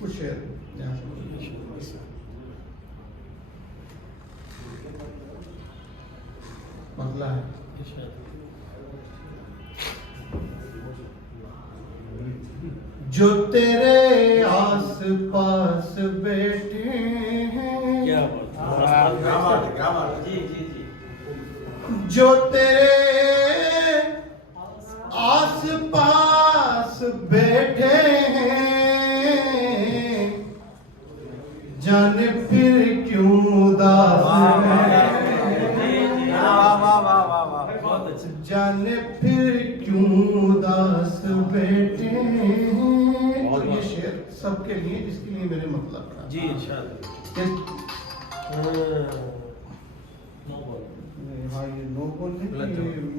कुछ शेर यहाँ से मसला है। जो तेरे आस पास बैठे हैं, क्या बात, जो तेरे आस पास बैठे हैं, जाने फिर क्यों उदास हैं, जाने फिर क्यों उदास बैठे हैं। और ये शेर सबके लिए, जिसके लिए मैंने मतलब पढ़ा जी इंशाअल्लाह। हाँ ये नो बोल नहीं,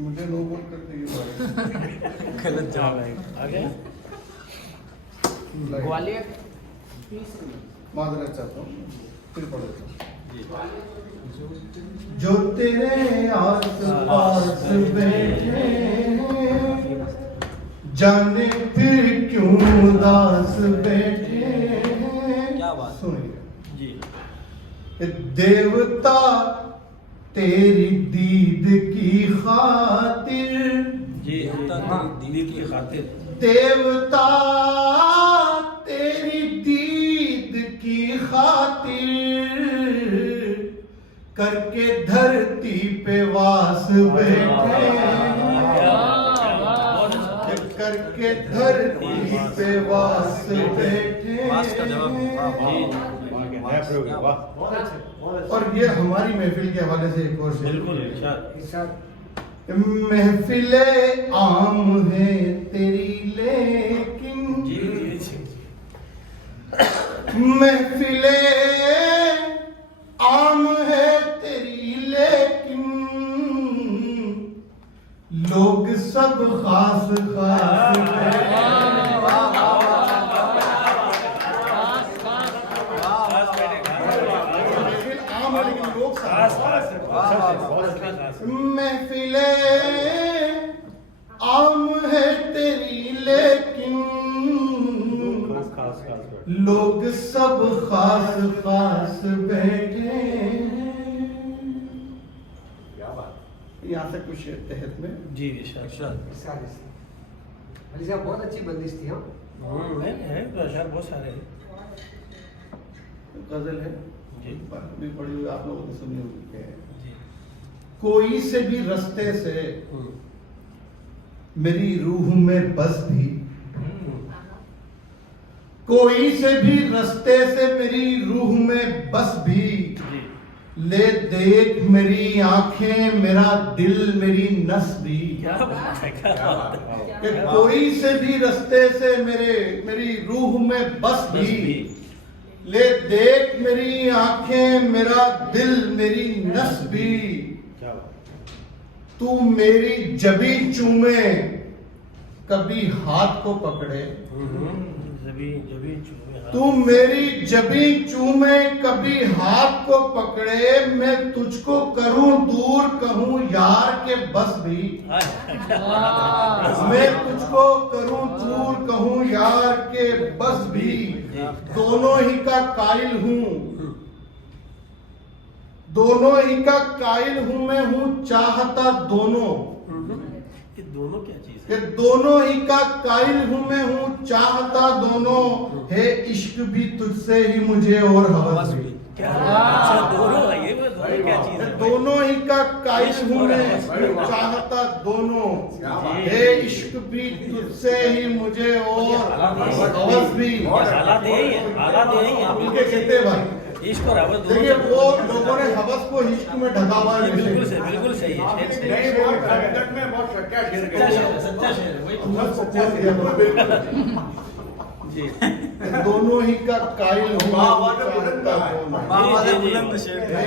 मुझे नो बोल करते गलत जवाब है। आगे ग्वालियर मादरा चाहता हूँ, फिर पढ़ देता हूँ। जो तेरे आस पास बैठे हैं, जाने फिर क्यों उदास बैठे हैं। क्या बात। सुनिए जी। देवता तेरी दीद की खातिर, जी दीदी की खातिर, देवता तेरी दीद की खातिर, करके धरती पे वास बैठे, करके धरती पे वास बैठे। और ये हमारी महफिल के हवाले से एक और शेर। बिल्कुल महफिले आम है तेरी लेकिन, महफिले आम है तेरी लेकिन, लोग सब खास खास आम है लेकिन लोग महफिले आम है तेरी लेकिन, लोग सब खास खास बैठे। यहाँ से कुछ तहत में जी इंशाअल्लाह। अली साहब बहुत अच्छी बंदिश थी। हाँ है तो अशआर बहुत सारे हैं। गजल है जी भी पढ़ी हुई, आप लोगों ने सुनी होगी। जी। कोई से भी रास्ते से मेरी रूह में बस भी, कोई से भी रास्ते से मेरी रूह में बस भी, ले देख मेरी आंखें मेरा दिल मेरी नस भी। क्या बात है, क्या बात है। कि कोई से भी रास्ते से मेरी रूह में बस भी, ले देख मेरी आंखें मेरा दिल मेरी नस भी। तू मेरी जबी चूमे कभी हाथ को पकड़े, तू मेरी जबी चूमे कभी हाथ को पकड़े, मैं तुझको करूं दूर कहूं यार के बस भी, मैं तुझको करूं दूर कहूं यार के बस भी। दोनों ही का कायल हूं, दोनों ही का कायल हूं, मैं हूं चाहता दोनों। ये दोनों क्या चीज कि दोनों ही का कायल हूं, मैं हूं चाहता दोनों। है इश्क भी तुझसे ही मुझे और हवस भी। क्या अच्छा दोनों है, ये दोनों क्या चीज है। दोनों ही का कायल हूं, मैं चाहता दोनों। है इश्क भी तुझसे ही मुझे और हवस भी। हालात यही है, हालात यही है। उनके कहते हैं भाई इश्क और हवस दोनों। देखिए वो लोगों ने हवस को इश्क में ढका हुआ है। बिल्कुल सही, बिल्कुल सही है। शेर सही है। सच्चा शेर है, सच्चा शेर है, वही जी। दोनों ही का कायल हूं,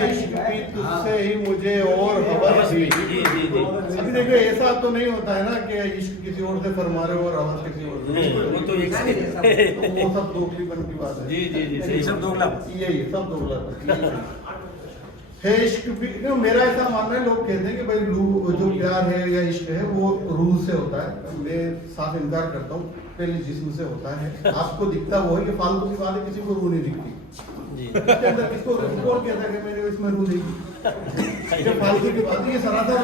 इश्क भी तुझसे ही मुझे और हवस भी। जी जी जी। अभी देखिए ऐसा तो नहीं होता है ना कि इश्क किसी और से फरमा रहे हो और हवस किसी और से। वो तो एक तो वो सब दोगलीपन की बात है। जी जी जी सही, सब दोगला। यही सब दोगला है इश्क भी नहीं, मेरा ऐसा मानना है, लोग कहते हैं कि भाई जो प्यार है या इश्क है वो रूह से होता है। मैं साफ इनकार करता हूँ, पहले जिस्म से होता है। आपको दिखता वो है कि फालतू की बात है, किसी को रूह नहीं दिखती। जी इसके अंदर किसको कौन कहता है कि मैंने इसमें रूह देखी? ये फालतू की बात है, ये सरासर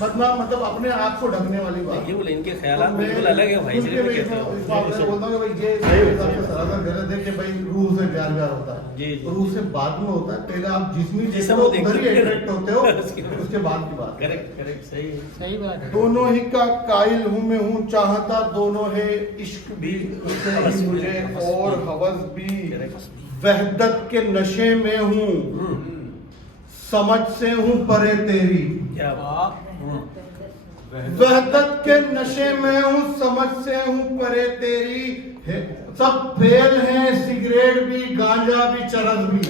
बदनाम, मतलब अपने आप को ढकने वाली बात ये है। बोले इनके ख्यालात बिल्कुल अलग है भाई। उनके मैं इस बात से बोलता हूँ कि भाई ये सरासर गलत है कि भाई रूह से प्यार होता है। जी, जी। रूह से बाद में होता है, पहले आप जिस्मी जिस्म जिसको देखते उधर ही हैं। अट्रैक्ट होते हो, उसके उसके बाद की बात है। करेक्ट करेक्ट सही है। सही बात है। दोनों ही का कायल हूँ मैं हूँ, चाहता दोनों है, इश्क भी उसे ही मुझे और हवस भी। वहदत के नशे में हूँ, समझ से हूँ परे तेरी। क्या बात। वहदत के नशे में हूँ, समझ से हूँ परे तेरी। सब फेल हैं, सिगरेट भी, गांजा भी, चरस भी।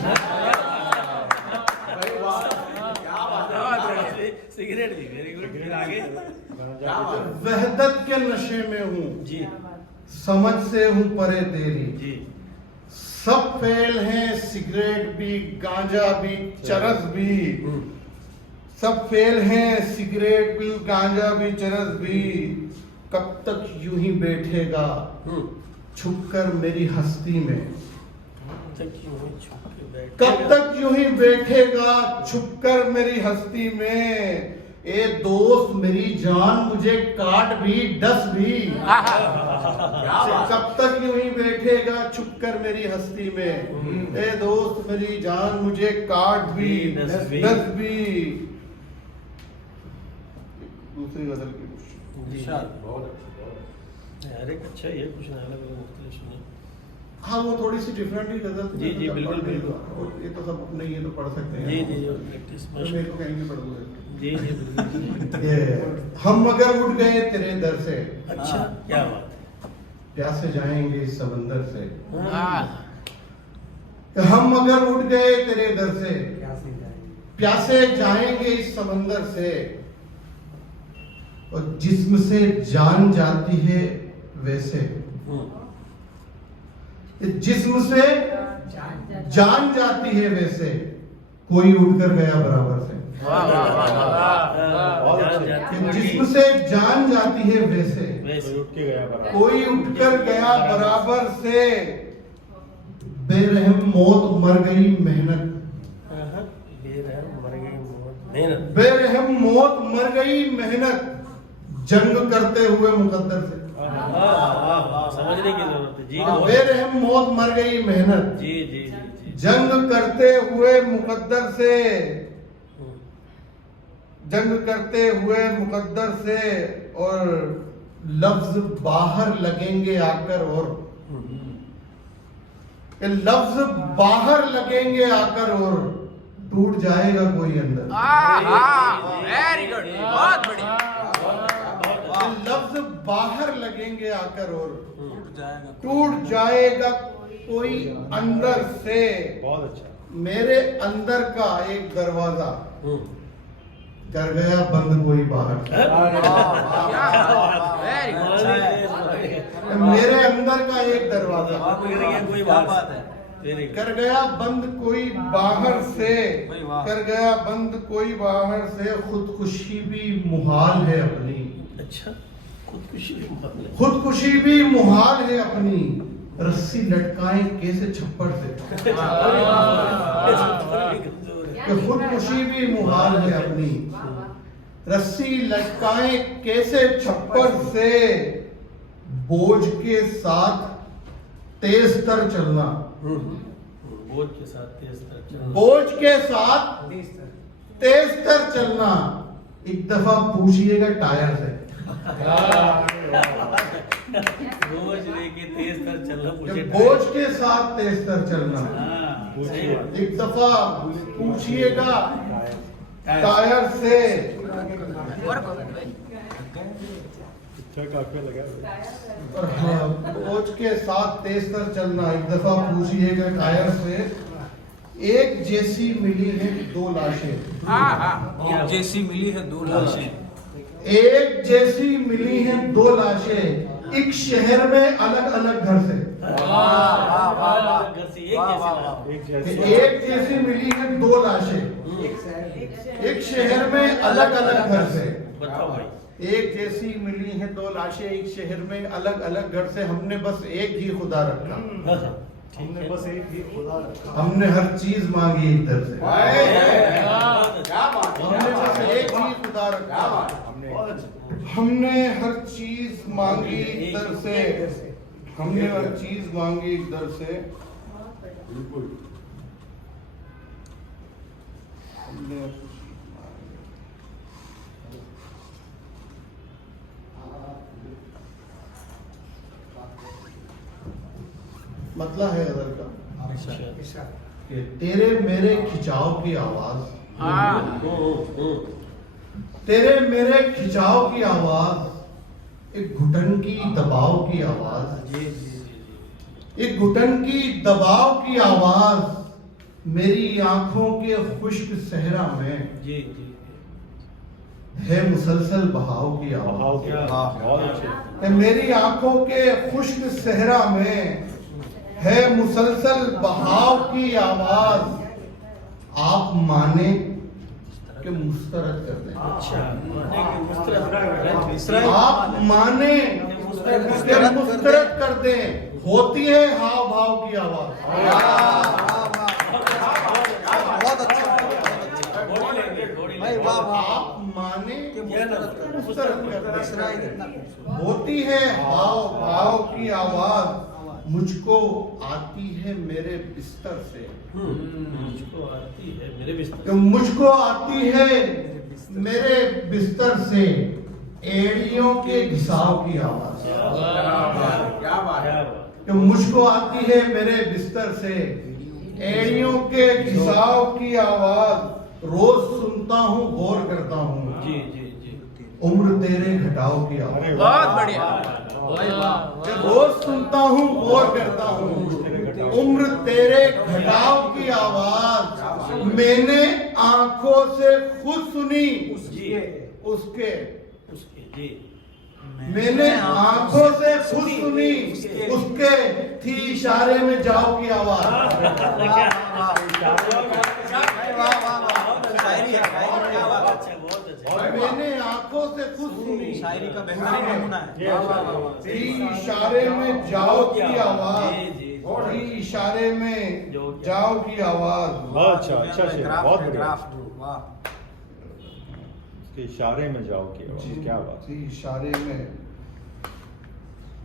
सिगरेट भी वेरी गुड। फिर आगे वहदत के नशे में हूँ, जी समझ से हूँ परे तेरी। जी सब फेल हैं, सिगरेट भी, गांजा भी, चरस भी। सब फेल हैं, सिगरेट भी, गांजा भी, चरस भी। कब तक यूं ही बैठेगा छुपकर मेरी हस्ती में? कब तक यूं ही बैठेगा छुपकर मेरी हस्ती में? ए दोस्त मेरी जान मुझे काट भी, डस भी। कब तक यूं ही बैठेगा छुपकर मेरी हस्ती में? ए दोस्त मेरी जान मुझे काट भी, डस भी। दूसरी गजल की अरे अच्छा ये कुछ ना अलग अलग मुख्तलिफ सुनिए। हाँ, वो थोड़ी सी डिफरेंट ही गजल थी। जी, जी, बिल्कुल, पढ़ नहीं बिल्कुल। हुआ। और ये तो सब अपने ये तो पढ़ सकते हैं। जी जी जी प्रैक्टिस तो मेरे को कहीं भी पढ़ दूंगा। जी जी बिल्कुल। ये हम मगर उठ गए तेरे दर से, अच्छा क्या बात प्यासे जाएंगे इस समंदर से। है। हम मगर उठ गए तेरे दर से, क्या सही जाएगी। प्यासे जाएंगे इस समंदर से। और जिस्म से जान जाती है वैसे, जिस्म से जान जाती है वैसे, कोई उठकर गया बराबर से। जिस्म से जान जाती है वैसे, कोई उठकर गया बराबर से। बेरहम मौत मर गई मेहनत, बेरहम मौत मर गई मेहनत, जंग करते हुए मुकद्दर से। समझने की जरूरत है जी। बेरहम मौत मर गई मेहनत, जी जी जी जंग करते हुए मुकद्दर से। जंग करते हुए मुकद्दर से। और लफ्ज बाहर लगेंगे आकर, और लफ्ज बाहर लगेंगे आकर, और टूट जाएगा कोई अंदर। वेरी गुड, बहुत बढ़िया। लफ्ज बाहर लगेंगे आकर, और टूट जाएगा कोई अंदर से। बहुत अच्छा। मेरे अंदर का एक दरवाजा कर गया बंद कोई बाहर। Very good. मेरे अंदर का एक दरवाजा कोई बात है। Very good. कर गया बंद कोई बाहर से, कर गया बंद कोई बाहर से। खुदकुशी भी मुहाल है अपनी, अच्छा खुदकुशी भी मामला है। खुदकुशी भी मुहाल है अपनी। रस्सी लटकाएं कैसे छप्पर से, कि खुदकुशी भी मुहाल है अपनी। रस्सी लटकाएं कैसे छप्पर से, बोझ के साथ तेज तर चलना। बोझ के साथ तेज तर चलना। बोझ के साथ तेज तर चलना। एक दफा पूछिएगा टायर से, बोझ लेके तेज तर चलना। कि पूछे बोझ के साथ तेज तर चलना। हाँ, सही बात। एक दफा पूछिएगा टायर से। और हाँ, बोझ के साथ तेज तर चलना। एक दफा पूछिएगा टायर से। एक जैसी मिली है दो लाशें, हाँ जैसी मिली है दो लाशें। एक जैसी मिली है दो लाशें, एक शहर में अलग अलग घर से। घर से एक जैसी बात। एक जैसी मिली है दो लाशें, एक शहर एक शहर में अलग अलग घर से बताओ भाई। एक जैसी मिली हैं दो लाशें एक शहर में अलग अलग घर से, हमने बस एक ही खुदा रखा, हमने बस एक ही खुदा रखा। हमने हर चीज मांगी एक दर से, क्या बात है, हमने बस एक ही खुदा रखा, हमने हर चीज मांगी एक दर से, हमने हर चीज मांगी एक दर से, हमने हर चीज मतलब है गजल का इशा कि तेरे मेरे खिंचाव की आवाज, तेरे मेरे खिंचाव की आवाज, एक घुटन की दबाव की आवाज, जी जी जी एक घुटन की दबाव की आवाज मेरी आंखों के खुश्क सहरा में जी जी है मुसलसल बहाव की आवाज, क्या बहुत अच्छे। मेरी आंखों के खुश्क सहरा में है मुसलसल बहाव की आवाज, आप माने कि मुस्तरद कर दें, अच्छा माने कि मुस्तरद आप माने कि मुस्तरद कर दें, होती है हाव भाव की आवाज, बहुत अच्छा बॉडी लैंग्वेज बॉडी भाई, लैंग्वेज। वाह, वाह। आप माने कि मुस्तरद कर मिश्रा ही दें, कितना खूबसूरत। होती है हाव भाव की आवाज, मुझको आती है मेरे बिस्तर से, मुझको आती है मेरे बिस्तर। कि मुझको आती है मेरे बिस्तर से एड़ियों के घिसाव की आवाज, क्या बात है। कि मुझको आती है मेरे बिस्तर से एड़ियों के घिसाव की आवाज, रोज सुनता हूँ गौर करता हूँ जी जी जी उम्र तेरे घटाव की आवाज, बहुत बढ़िया। कि रोज सुनता हूँ गौर करता हूँ उम्र तेरे घटाव की आवाज, मैंने आंखों से खुद सुनी जी उसके, उसके जी मैंने आंखों से खुद सुनी उसके, थी इशारे में जाओ की आवाज, शायरी है, शायरी, क्या बात है। अच्छा बहुत अच्छा। और मैंने आंखों से खुद सुनी शायरी का बेहतरीन नमूना है। थी इशारे में जाओ की आवाज, जी जी थी इशारे में जाओ की आवाज, बहुत अच्छा, अच्छा शेर, ग्राफ बहुत है, बढ़िया। ग्राफ, वाह। उसके इशारे में जाओ की आवाज, क्या बात। थी इशारे में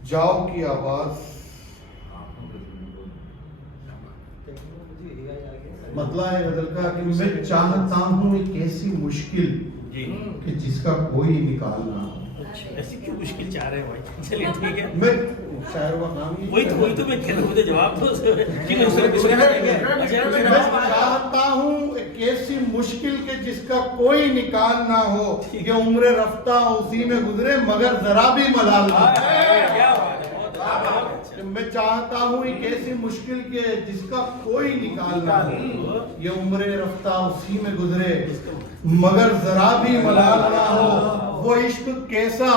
जाओ की आवाज, मतलब है गजल का कि मैं चाहता हूँ एक ऐसी मुश्किल जी कि जिसका कोई निकाल ना हो, अच्छा ऐसी क्यों मुश्किल चाह रहे हैं भाई? चलिए ठीक है। मैं शायर का नाम ही वही तो मैं कह रहा हूँ, मुझे जवाब दो। क्यों दूसरे दूसरे में देंगे। अच्छा, मैं चाहता हूँ एक ऐसी मुश्किल के जिसका कोई निकाल ना हो, कि उम्र रफ्ता उसी में गुजरे मगर जरा भी मलाल ना हो। क्या बात है, बहुत अच्छा। कि मैं चाहता हूँ एक ऐसी मुश्किल के जिसका कोई निकाल ना हो, ये उम्र रफ्ता उसी में गुजरे मगर जरा भी मलाल ना हो, वो इश्क कैसा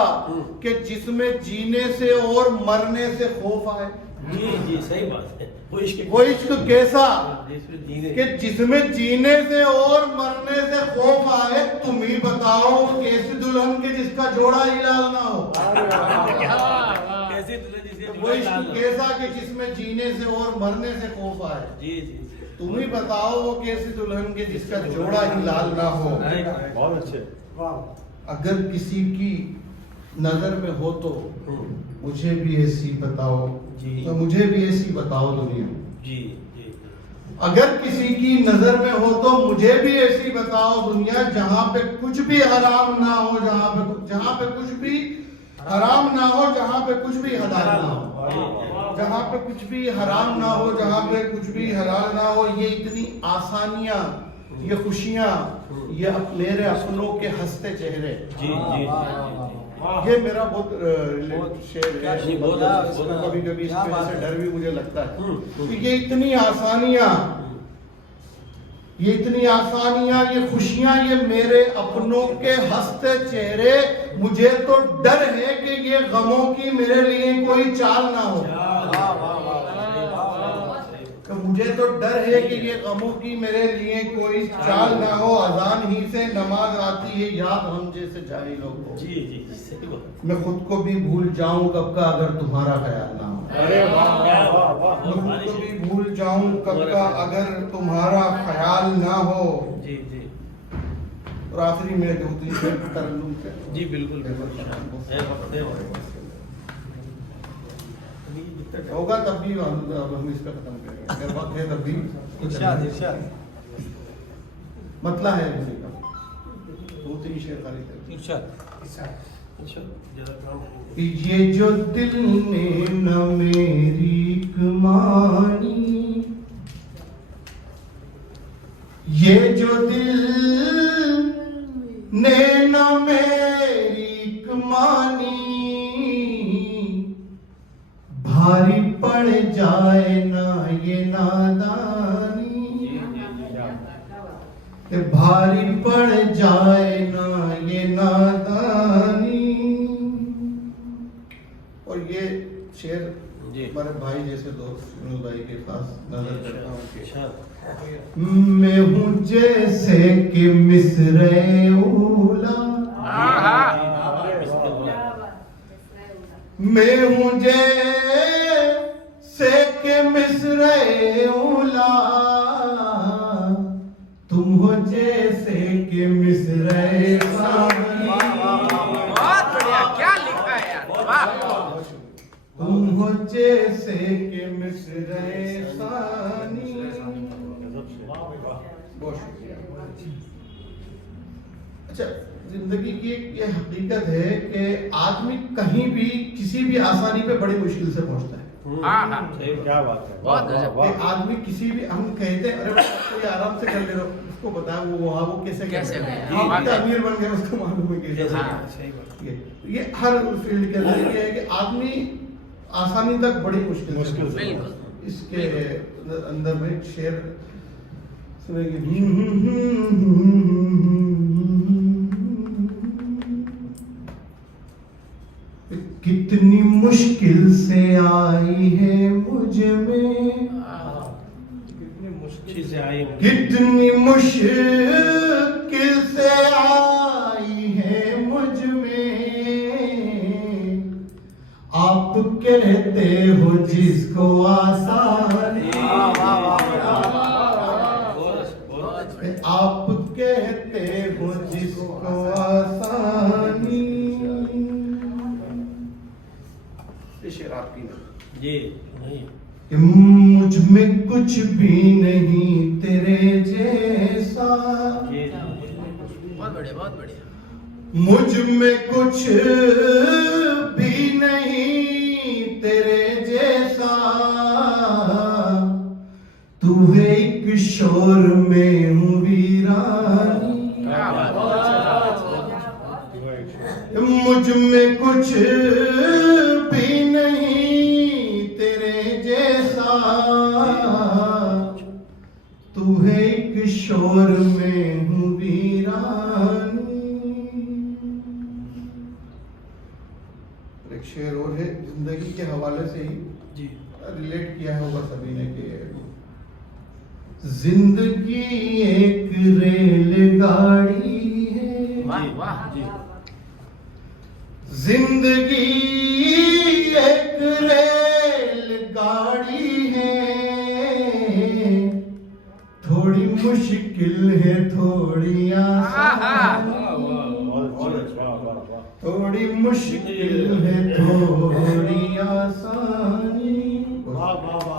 कि जिसमें जीने से और मरने से खौफ आए, जी जी सही बात है। वो इश्क कैसा जिसमें जीने कि जिसमें जीने से और मरने से खौफ आए, तुम ही बताओ कैसी दुल्हन के जिसका जोड़ा ही लाल ना हो, कैसे दुल्हन जिसे वो इश्क कैसा कि जिसमें जीने से और मरने से खौफ आए, जी जी तुम ही बताओ वो कैसी दुल्हन के जिसका जोड़ा ही लाल ना हो, बहुत अच्छे। अगर किसी की नजर में हो तो मुझे भी ऐसी बताओ, जी। तो मुझे भी ऐसी बताओ दुनिया, जी जी अगर किसी की नजर में हो तो मुझे भी ऐसी बताओ दुनिया, जहाँ पे कुछ भी हराम ना हो, जहाँ पे कुछ भी हराम ना हो, जहाँ पे कुछ भी हलाल ना हो, जहाँ पे कुछ भी हराम ना हो, जहाँ पे कुछ भी हलाल ना हो। ये इतनी आसानियां, ये खुशियां, ये मेरे अपनों के हंसते चेहरे, जी जी ये मेरा बहुत रिलेटेड शेर है। जी, बहुत अच्छा, बहुत कभी कभी इस क्या वजह बात से है। डर भी मुझे लगता है कि ये इतनी आसानियां, ये इतनी आसानियां, ये खुशियां, ये मेरे अपनों के हंसते चेहरे, मुझे तो डर है कि ये गमों की मेरे लिए कोई चाल ना हो, कि मुझे तो डर है कि ये गमों की मेरे लिए कोई चाल ना हो, अजान ही से नमाज आती है याद हम जैसे जाहिलों को। जी जी सही बात। मैं खुद को भी भूल जाऊं कब का अगर तुम्हारा ख्याल ना हो। अरे वाह वाह वाह वाह। मैं खुद को भी भूल जाऊं कब का अगर तुम्हारा ख्याल ना हो। जी जी और आखिरी में दो तीन शेर कर लूं क्या? जी बिल्कुल होगा तब भी हम इसका खत्म करेंगे, अगर वक्त है तब भी इरशाद इरशाद मतला है इसी का। दो तीन शेर खाली थे। इरशाद ये जो दिल ने न मेरी मानी, ये जो दिल ने न मेरी मानी, भारी पड़ जाए ना ये नादानी, भारी पड़ जाए ना ये नादानी। और ये शेर जी। हमारे भाई जैसे दोस्त विनोद भाई के पास नजर करता हूँ कि अच्छा मैं हूँ जैसे कि मिस्रे उला, मैं हूँ जैसे कि मिस्रे उला, तुम हो जैसे कि मिस्रे सानी। बहुत बढ़िया, क्या लिखा है यार, वाह। तुम हो जैसे कि मिस्रे सानी। बहुत शुक्रिया। अच्छा, जिंदगी की एक ये हकीकत है कि आदमी कहीं भी किसी भी आसानी पे बड़ी मुश्किल से पहुंचता है। हाँ, हाँ। सही बात। क्या बात है। बहुत वाह, गजब। वाह, कि आदमी किसी भी हम कहते हैं अरे तो ये आराम से कर ले रहा उसको बता वो वहाँ वो कैसे कैसे कर गए? रहा है। हम तो अमीर बन गए उसको मालूम है कैसे। हाँ। सही बात। ये हर फील्ड के अंदर ये है कि आदमी आसानी तक बड़ी मुश्किल मुश्किल से। बिल्कुल। इसके अंदर में एक शेर सुनेंगे। कितनी मुश्किल से आई है मुझ में, कितनी मुश्किल से आई हूँ। कितनी मुश्किल से आई है मुझ में, आप कहते हो जिसको आसानी, आप कहते हो जिसको आसानी। ये शेर आपकी नहीं। जी नहीं कि मुझ में कुछ भी नहीं तेरे जैसा, जी बहुत बढ़िया, बहुत बढ़िया। मुझ में कुछ भी नहीं तेरे जैसा, तू है एक शोर में हूँ वीरानी। क्या बात है। मुझ में कुछ भी नहीं तेरे जैसा, तू है एक शोर में हूँ वीरानी। एक शेर और है जिंदगी के हवाले से ही जी रिलेट किया होगा सभी ने कि जिंदगी एक रेलगाड़ी है, वाह वाह। जी जिंदगी एक रेलगाड़ी है, थोड़ी मुश्किल है थोड़ी आसान, बहुत अच्छा, वाह वाह वाह। थोड़ी मुश्किल है थोड़ी आसानी। वाह वाह वाह।